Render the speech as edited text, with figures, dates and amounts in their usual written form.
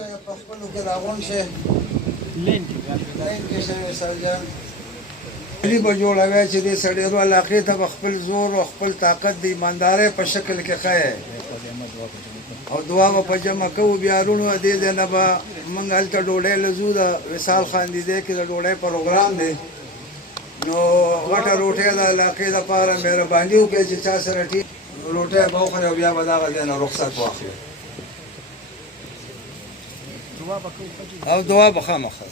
شي په خپلو کې راغونډ شي لین کې شي وصال جان علي به جوړوي چې دې سړیرو علاقې ته به خپل زور او خپل طاقت د ایماندارۍ په شکل کې ښیي او دعا به په جمع کوو بیا رونو دې ځای نه به موږ هلته ډوډۍ له ځو د وصال خان دیدې کې د ډوډۍ پروګرام دی نو غټه روټۍ د علاقې دپاره مهرباني وکړئ چې چا سره ټیک روټۍ به وخورئ او بیا به دغه ځای نه رخصت واخلئ او دعا به خامخا